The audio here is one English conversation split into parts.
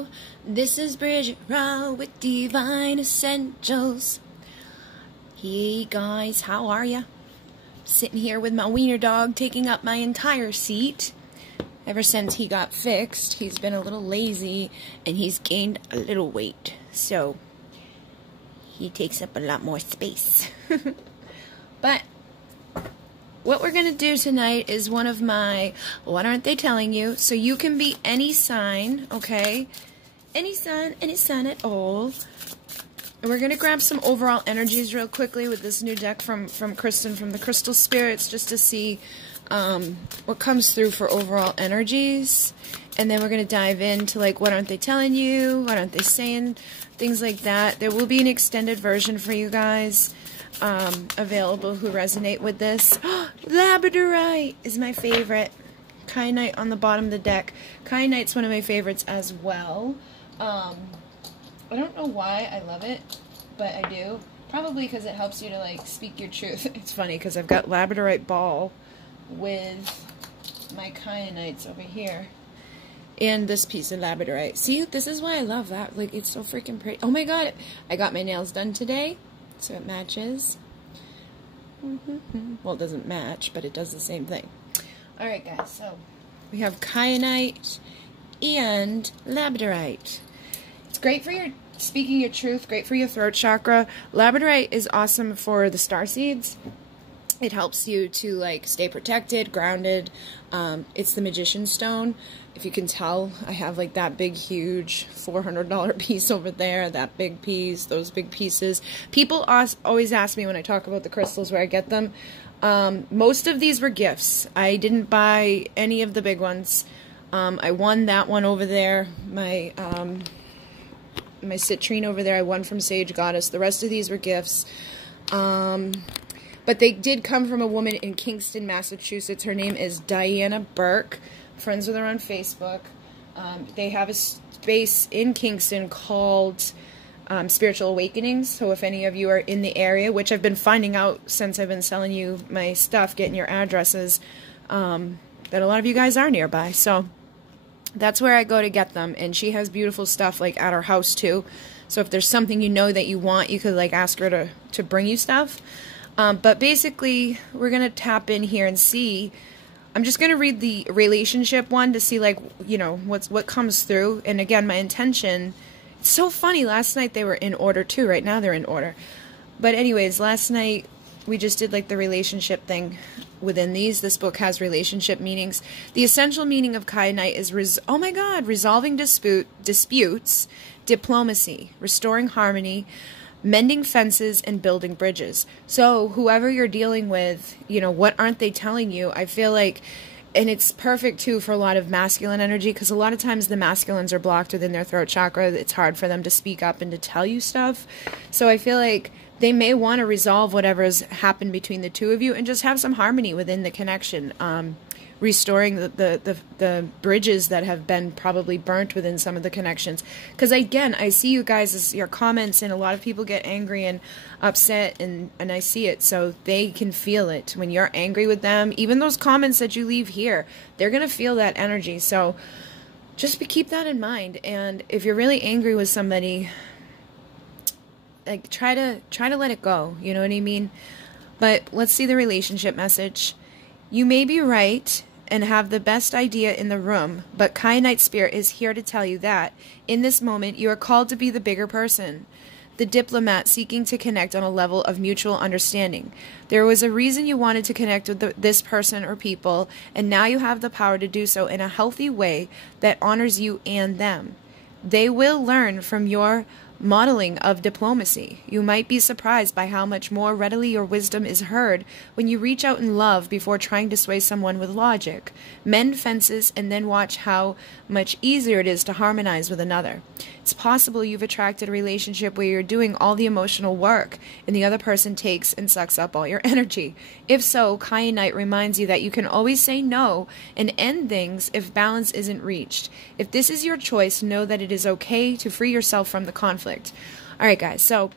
Rau. This is Bridget Rau with Divine Essentials. Hey guys, how are ya? Sitting here with my wiener dog taking up my entire seat. Ever since he got fixed, he's been a little lazy and he's gained a little weight. So, he takes up a lot more space. But, what we're going to do tonight is one of my, what aren't they telling you? So you can be any sign, okay? Any sign at all. And we're going to grab some overall energies real quickly with this new deck from Kristen, from the Crystal Spirits, just to see what comes through for overall energies. And then we're going to dive into, like, what aren't they telling you? What aren't they saying? Things like that. There will be an extended version for you guys available who resonate with this. Labradorite is my favorite. Kyanite on the bottom of the deck. Kyanite's one of my favorites as well. I don't know why I love it, but I do. Probably because it helps you to, like, speak your truth. It's funny because I've got Labradorite ball with my kyanites over here. And this piece of Labradorite. See, this is why I love that. Like, it's so freaking pretty. Oh my god, I got my nails done today, so it matches. Well, it doesn't match, but it does the same thing. Alright guys, so we have kyanite and Labradorite. It's great for your speaking your truth, great for your throat chakra. Labradorite is awesome for the starseeds. It helps you to, like, stay protected, grounded. It's the Magician's Stone. If you can tell, I have, like, that big, huge $400 piece over there, that big piece, those big pieces. People always ask me when I talk about the crystals where I get them. Most of these were gifts. I didn't buy any of the big ones. I won that one over there. My citrine over there, I won from Sage Goddess. The rest of these were gifts. But they did come from a woman in Kingston, Massachusetts. Her name is Diana Burke. Friends with her on Facebook. They have a space in Kingston called Spiritual Awakenings. So if any of you are in the area, which I've been finding out since I've been selling you my stuff, getting your addresses, that a lot of you guys are nearby. So that's where I go to get them. And she has beautiful stuff, like, at her house too. So if there's something you know that you want, you could, like, ask her to bring you stuff. But basically, we're going to tap in here and see. I'm just going to read the relationship one to see, like, you know, what comes through. And again, my intention, it's so funny. Last night they were in order too. Right now they're in order. But anyways, last night we just did, like, the relationship thing within these. This book has relationship meanings. The essential meaning of kyanite is, resolving disputes, diplomacy, restoring harmony, mending fences, and building bridges. So whoever you're dealing with, you know, what aren't they telling you? I feel like, and it's perfect too for a lot of masculine energy, because a lot of times the masculines are blocked within their throat chakra. It's hard for them to speak up and to tell you stuff. So I feel like they may want to resolve whatever's happened between the two of you and just have some harmony within the connection. Restoring the bridges that have been probably burnt within some of the connections. Because again, I see you guys, your comments, and a lot of people get angry and upset, and I see it, so they can feel it. When you're angry with them, even those comments that you leave here, they're going to feel that energy. So just keep that in mind. And if you're really angry with somebody, like, try to let it go, you know what I mean? But let's see the relationship message. You may be right and have the best idea in the room, but Kyanite Spirit is here to tell you that, in this moment, you are called to be the bigger person, the diplomat seeking to connect on a level of mutual understanding. There was a reason you wanted to connect with this person or people, and now you have the power to do so in a healthy way that honors you and them. They will learn from your modeling of diplomacy. You might be surprised by how much more readily your wisdom is heard when you reach out in love before trying to sway someone with logic. Mend fences and then watch how much easier it is to harmonize with another. It's possible you've attracted a relationship where you're doing all the emotional work and the other person takes and sucks up all your energy. If so, Kyanite reminds you that you can always say no and end things if balance isn't reached. If this is your choice, know that it is okay to free yourself from the conflict. Alright guys, so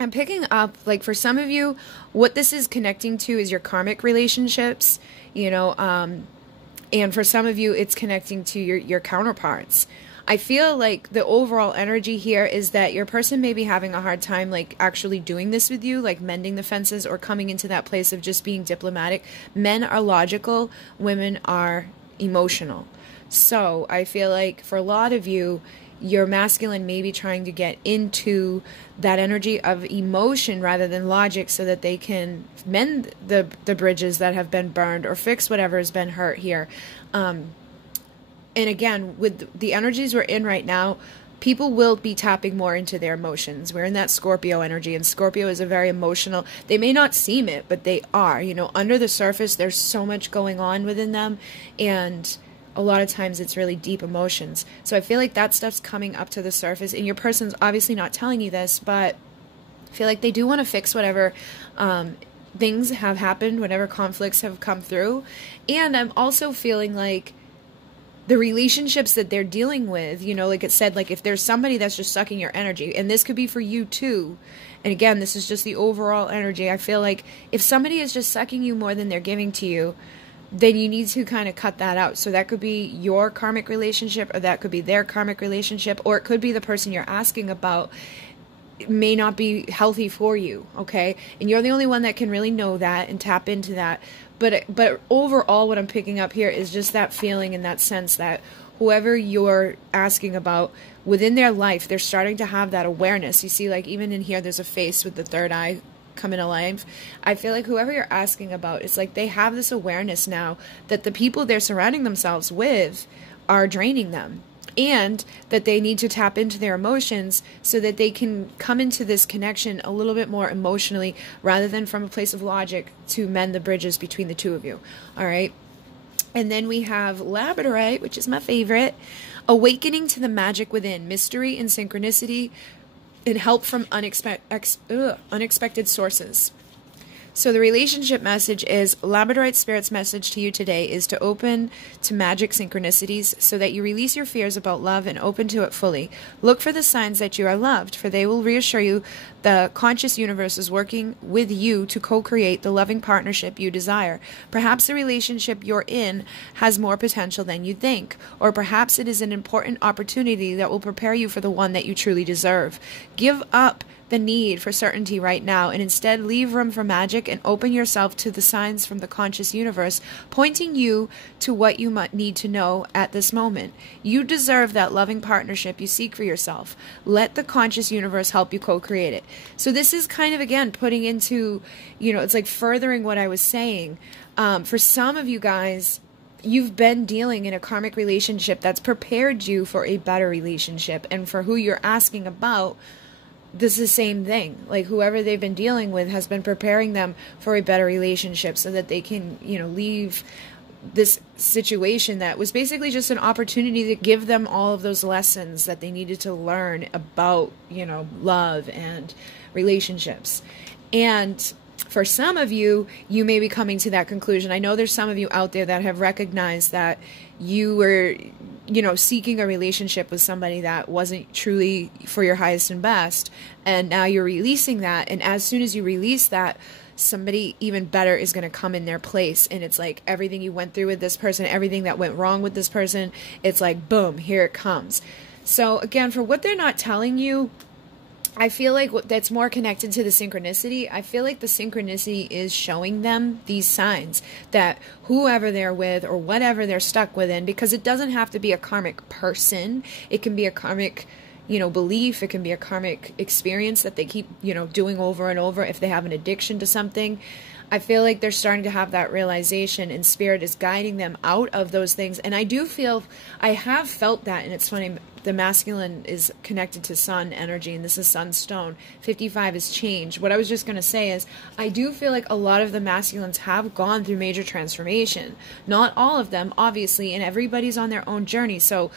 I'm picking up, like, for some of you, what this is connecting to is your karmic relationships. You know, And for some of you, it's connecting to your counterparts. I feel like the overall energy here is that your person may be having a hard time like actually doing this with you, like mending the fences or coming into that place of just being diplomatic. Men are logical, women are emotional. So I feel like for a lot of you, your masculine may be trying to get into that energy of emotion rather than logic so that they can mend the bridges that have been burned or fix whatever has been hurt here. And again, with the energies we're in right now, people will be tapping more into their emotions. We're in that Scorpio energy, and Scorpio is a very emotional, they may not seem it, but they are, you know, under the surface, there's so much going on within them, and a lot of times it's really deep emotions. So I feel like that stuff's coming up to the surface, and your person's obviously not telling you this, but I feel like they do want to fix whatever things have happened, whatever conflicts have come through. And I'm also feeling like the relationships that they're dealing with, you know, like it said, like if there's somebody that's just sucking your energy, and this could be for you too, and again, this is just the overall energy, I feel like if somebody is just sucking you more than they're giving to you, then you need to kind of cut that out. So that could be your karmic relationship, or that could be their karmic relationship, or it could be the person you're asking about may not be healthy for you, okay? And you're the only one that can really know that and tap into that. But overall, what I'm picking up here is just that feeling and that sense that whoever you're asking about, within their life, they're starting to have that awareness. You see, like even in here, there's a face with the third eye coming alive. I feel like whoever you're asking about, it's like they have this awareness now that the people they're surrounding themselves with are draining them, and that they need to tap into their emotions so that they can come into this connection a little bit more emotionally rather than from a place of logic to mend the bridges between the two of you. All right. And then we have Labradorite, which is my favorite. Awakening to the magic within, mystery and synchronicity, and help from unexpected sources. So the relationship message is, Labradorite Spirit's message to you today is to open to magic synchronicities so that you release your fears about love and open to it fully. Look for the signs that you are loved, for they will reassure you the conscious universe is working with you to co-create the loving partnership you desire. Perhaps the relationship you're in has more potential than you think, or perhaps it is an important opportunity that will prepare you for the one that you truly deserve. Give up the need for certainty right now, and instead leave room for magic and open yourself to the signs from the conscious universe, pointing you to what you might need to know at this moment. You deserve that loving partnership you seek for yourself. Let the conscious universe help you co-create it. So this is kind of, again, putting into, you know, it's like furthering what I was saying. For some of you guys, you've been dealing in a karmic relationship that's prepared you for a better relationship, and for who you're asking about, this is the same thing. Like whoever they've been dealing with has been preparing them for a better relationship so that they can, you know, leave this situation that was basically just an opportunity to give them all of those lessons that they needed to learn about, you know, love and relationships. And for some of you, you may be coming to that conclusion. I know there's some of you out there that have recognized that you were, you know, seeking a relationship with somebody that wasn't truly for your highest and best, and now you're releasing that, and as soon as you release that, somebody even better is going to come in their place, and it's like everything you went through with this person, everything that went wrong with this person, it's like boom, here it comes. So again, for what they're not telling you, I feel like that's more connected to the synchronicity. I feel like the synchronicity is showing them these signs that whoever they're with or whatever they're stuck within, because it doesn't have to be a karmic person. It can be a karmic, you know, belief. It can be a karmic experience that they keep, you know, doing over and over if they have an addiction to something. I feel like they're starting to have that realization, and Spirit is guiding them out of those things. And I do feel, I have felt that, and it's funny, the masculine is connected to sun energy, and this is sunstone. 55 is change. What I was just going to say is, I do feel like a lot of the masculines have gone through major transformation. Not all of them, obviously, and everybody's on their own journey. So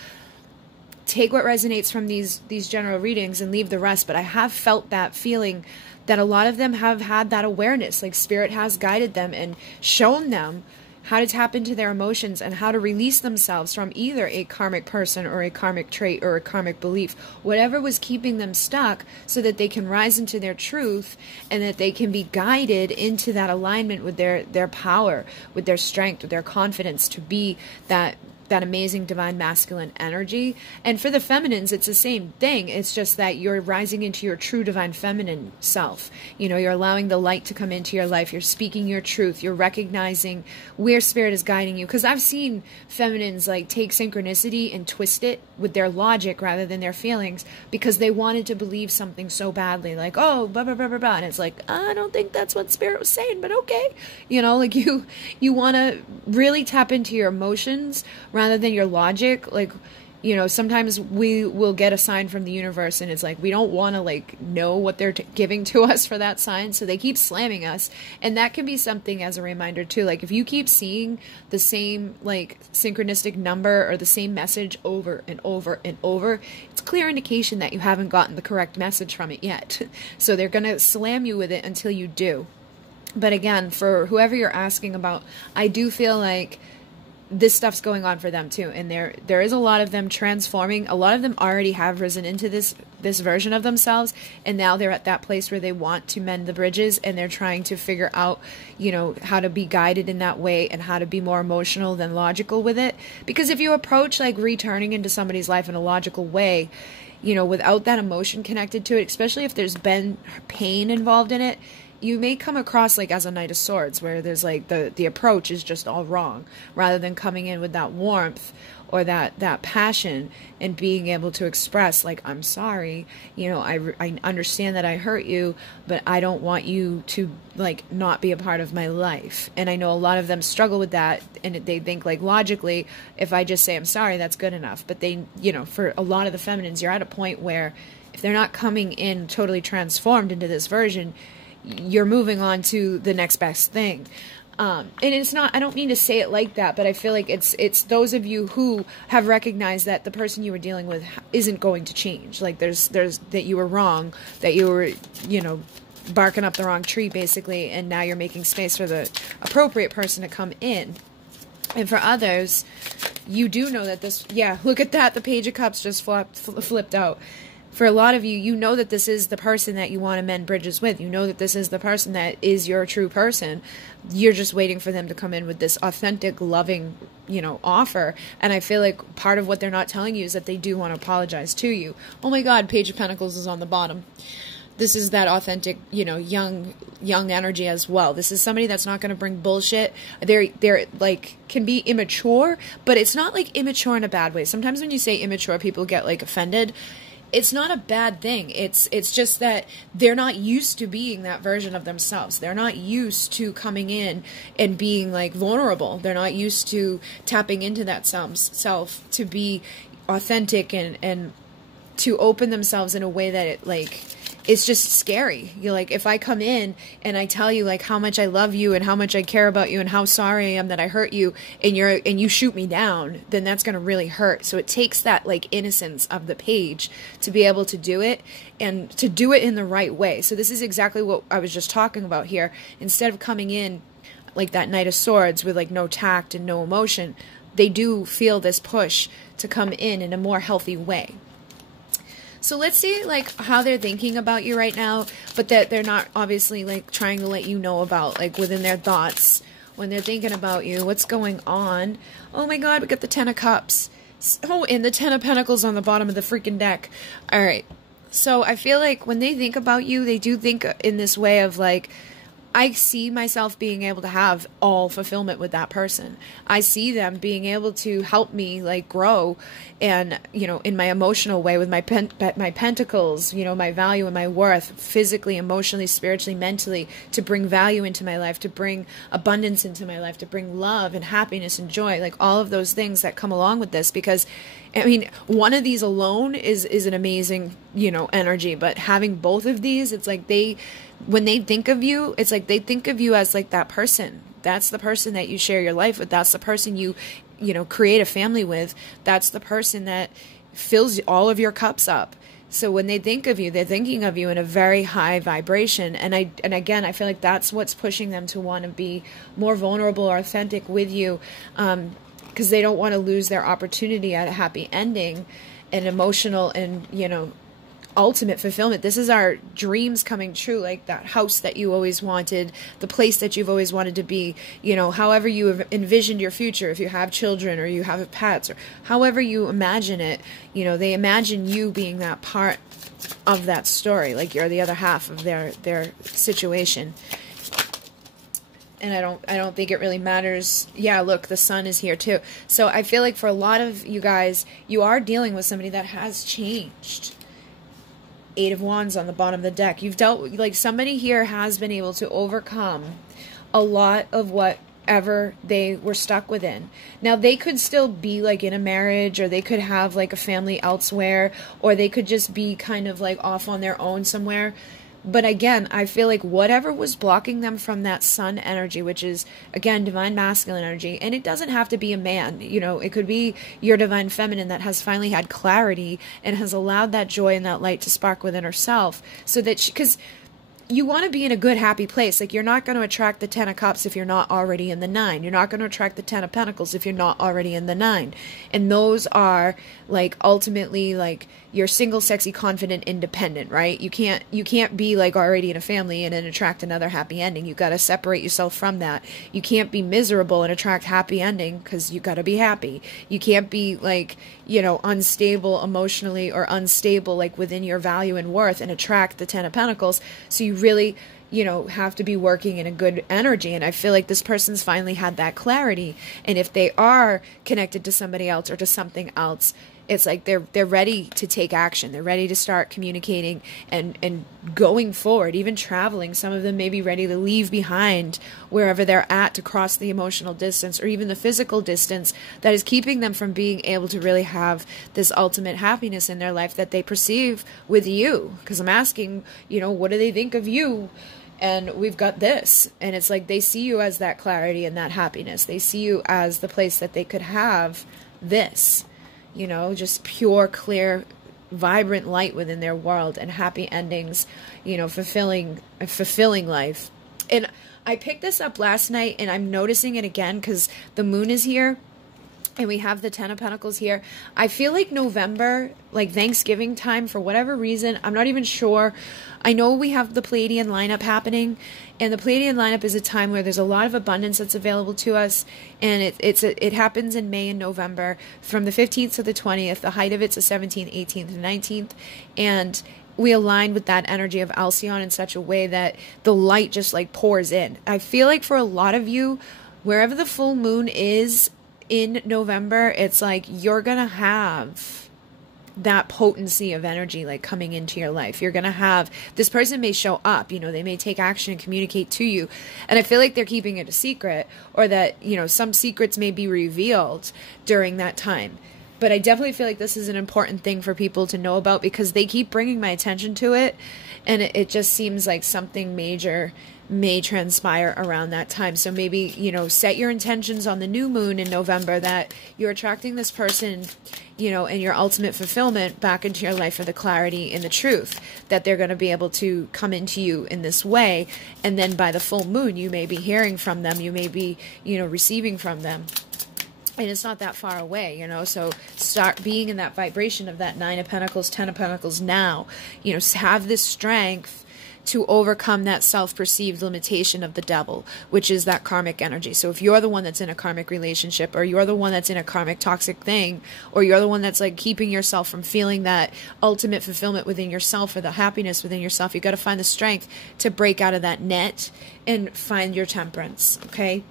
take what resonates from these general readings and leave the rest. But I have felt that feeling that a lot of them have had that awareness, like Spirit has guided them and shown them, how to tap into their emotions, and how to release themselves from either a karmic person or a karmic trait or a karmic belief, whatever was keeping them stuck, so that they can rise into their truth and that they can be guided into that alignment with their power, with their strength, with their confidence to be that amazing divine masculine energy. And for the feminines, it's the same thing. It's just that you're rising into your true divine feminine self. You know, you're allowing the light to come into your life. You're speaking your truth. You're recognizing where spirit is guiding you. Because I've seen feminines like take synchronicity and twist it with their logic rather than their feelings, because they wanted to believe something so badly, like, oh, blah, blah, blah, blah, blah. And it's like, I don't think that's what spirit was saying, but okay. You know, like you want to really tap into your emotions rather than your logic. Like, you know, sometimes we will get a sign from the universe and it's like, we don't want to like know what they're giving to us for that sign. So they keep slamming us. And that can be something as a reminder too. Like if you keep seeing the same like synchronistic number or the same message over and over and over, it's clear indication that you haven't gotten the correct message from it yet. So they're going to slam you with it until you do. But again, for whoever you're asking about, I do feel like this stuff's going on for them too, and there is a lot of them transforming. A lot of them already have risen into this version of themselves, and now they're at that place where they want to mend the bridges, and they're trying to figure out, you know, how to be guided in that way and how to be more emotional than logical with it. Because if you approach like returning into somebody's life in a logical way, you know, without that emotion connected to it, especially if there's been pain involved in it, you may come across like as a Knight of Swords, where there's like the approach is just all wrong, rather than coming in with that warmth or that passion and being able to express like, I'm sorry, you know, I understand that I hurt you, but I don't want you to like not be a part of my life. And I know a lot of them struggle with that, and they think like logically, if I just say I'm sorry, that's good enough. But they, you know, for a lot of the feminines, you're at a point where if they're not coming in totally transformed into this version, you're moving on to the next best thing. And it's not, I don't mean to say it like that, but I feel like it's those of you who have recognized that the person you were dealing with isn't going to change. Like there's that you were wrong, that you were, you know, barking up the wrong tree basically, and now you're making space for the appropriate person to come in. And for others, you do know that this, yeah, look at that, the Page of Cups just flipped out. For a lot of you, you know that this is the person that you want to mend bridges with. You know that this is the person that is your true person. You're just waiting for them to come in with this authentic, loving, you know, offer. And I feel like part of what they're not telling you is that they do want to apologize to you. Oh my God, Page of Pentacles is on the bottom. This is that authentic, you know, young energy as well. This is somebody that's not going to bring bullshit. They're like, can be immature, but it's not like immature in a bad way. Sometimes when you say immature, people get like offended. It's not a bad thing. It's just that they're not used to being that version of themselves. They're not used to coming in and being like vulnerable. They're not used to tapping into that self to be authentic and to open themselves in a way that it like, it's just scary. You're like, if I come in and I tell you like how much I love you and how much I care about you and how sorry I am that I hurt you, and you shoot me down, then that's going to really hurt. So it takes that like innocence of the page to be able to do it, and to do it in the right way. So this is exactly what I was just talking about here. Instead of coming in like that Knight of Swords with like no tact and no emotion, they do feel this push to come in a more healthy way. So let's see like how they're thinking about you right now, but that they're not obviously like trying to let you know about, like within their thoughts when they're thinking about you. What's going on? Oh my God, we got the Ten of Cups. Oh, and the Ten of Pentacles on the bottom of the freaking deck. All right. So I feel like when they think about you, they do think in this way of like, I see myself being able to have all fulfillment with that person. I see them being able to help me like grow, and you know, in my emotional way with my pentacles, you know, my value and my worth, physically, emotionally, spiritually, mentally, to bring value into my life, to bring abundance into my life, to bring love and happiness and joy, like all of those things that come along with this. Because I mean, one of these alone is an amazing, you know, energy, but having both of these, it's like when they think of you, it's like they think of you as like that person. That's the person that you share your life with. That's the person you know, create a family with. That's the person that fills all of your cups up. So when they think of you, they're thinking of you in a very high vibration. And again, I feel like that's what's pushing them to want to be more vulnerable or authentic with you, because they don't want to lose their opportunity at a happy ending and emotional and, you know, ultimate fulfillment. This is our dreams coming true, like that house that you always wanted, the place that you've always wanted to be, you know, however you have envisioned your future, if you have children or you have pets or however you imagine it, you know, they imagine you being that part of that story, like you're the other half of their situation. And I don't think it really matters. Yeah, look, the sun is here too. So I feel like for a lot of you guys, you are dealing with somebody that has changed. 8 of Wands on the bottom of the deck. You've dealt, like, somebody here has been able to overcome a lot of whatever they were stuck within. Now, they could still be, like, in a marriage, or they could have, like, a family elsewhere, or they could just be kind of, like, off on their own somewhere. But again, I feel like whatever was blocking them from that sun energy, which is, again, divine masculine energy, and it doesn't have to be a man, you know, it could be your divine feminine that has finally had clarity and has allowed that joy and that light to spark within herself, so that she, because you want to be in a good, happy place. Like, you're not going to attract the 10 of Cups if you're not already in the 9. You're not going to attract the 10 of Pentacles if you're not already in the 9. And those are, like, ultimately, like, you're single, sexy, confident, independent, right? You can't be, like, already in a family and then attract another happy ending. You got to separate yourself from that. You can't be miserable and attract happy ending, because you got to be happy. You can't be, like, you know, unstable emotionally or unstable, like, within your value and worth and attract the 10 of Pentacles. So you really, you know, have to be working in a good energy. And I feel like this person's finally had that clarity. And if they are connected to somebody else or to something else, it's like they're ready to take action. They're ready to start communicating and going forward, even traveling. Some of them may be ready to leave behind wherever they're at to cross the emotional distance or even the physical distance that is keeping them from being able to really have this ultimate happiness in their life that they perceive with you. Because I'm asking, you know, what do they think of you? And we've got this. And it's like they see you as that clarity and that happiness. They see you as the place that they could have this. You know, just pure, clear, vibrant light within their world and happy endings, you know, fulfilling life. And I picked this up last night and I'm noticing it again because the moon is here and we have the 10 of Pentacles here. I feel like November, like Thanksgiving time, for whatever reason, I'm not even sure. I know we have the Pleiadian lineup happening, and the Pleiadian lineup is a time where there's a lot of abundance that's available to us, and it happens in May and November from the 15th to the 20th. The height of it's the 17th, 18th, and 19th, and we align with that energy of Alcyon in such a way that the light just like pours in. I feel like for a lot of you, wherever the full moon is in November, it's like you're gonna have that potency of energy like coming into your life. You're gonna have, this person may show up, you know, they may take action and communicate to you, and I feel like they're keeping it a secret, or that, you know, some secrets may be revealed during that time. But I definitely feel like this is an important thing for people to know about, because they keep bringing my attention to it, and it just seems like something major may transpire around that time. So maybe, you know, set your intentions on the new moon in November that you're attracting this person, you know, and your ultimate fulfillment back into your life for the clarity and the truth, that they're going to be able to come into you in this way. And then by the full moon, you may be hearing from them. You may be, you know, receiving from them. And it's not that far away, you know, so start being in that vibration of that 9 of Pentacles, 10 of Pentacles now. You know, have this strength to overcome that self-perceived limitation of the devil, which is that karmic energy. So if you're the one that's in a karmic relationship, or you're the one that's in a karmic toxic thing, or you're the one that's like keeping yourself from feeling that ultimate fulfillment within yourself or the happiness within yourself, you got to find the strength to break out of that net and find your temperance, okay?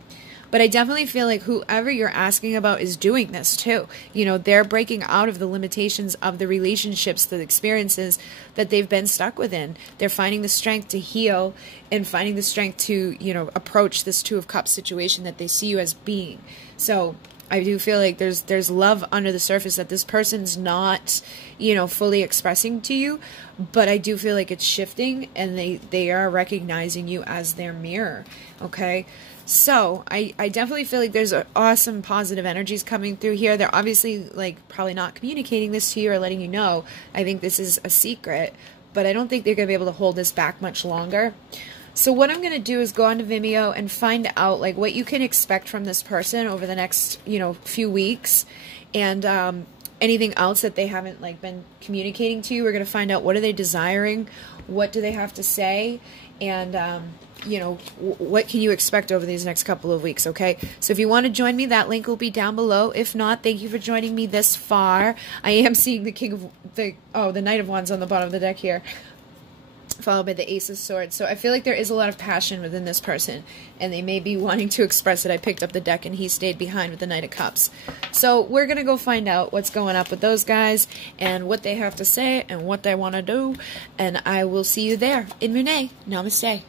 But I definitely feel like whoever you're asking about is doing this too. You know, they're breaking out of the limitations of the relationships, the experiences that they've been stuck within. They're finding the strength to heal and finding the strength to, you know, approach this 2 of Cups situation that they see you as being. So I do feel like there's love under the surface that this person's not, you know, fully expressing to you, but I do feel like it's shifting, and they are recognizing you as their mirror, okay? So I definitely feel like there's awesome positive energies coming through here. They're obviously like probably not communicating this to you or letting you know. I think this is a secret, but I don't think they're going to be able to hold this back much longer. So what I'm going to do is go onto Vimeo and find out like what you can expect from this person over the next, you know, few weeks, and anything else that they haven't like been communicating to you. We're going to find out what are they desiring, what do they have to say, and you know, what can you expect over these next couple of weeks, okay? So if you want to join me, that link will be down below. If not, thank you for joining me this far. I am seeing the the Knight of Wands on the bottom of the deck here, followed by the Ace of Swords. So I feel like there is a lot of passion within this person, and they may be wanting to express it. I picked up the deck, and he stayed behind with the Knight of Cups. So we're going to go find out what's going up with those guys, and what they have to say, and what they want to do, and I will see you there. In Renee, namaste.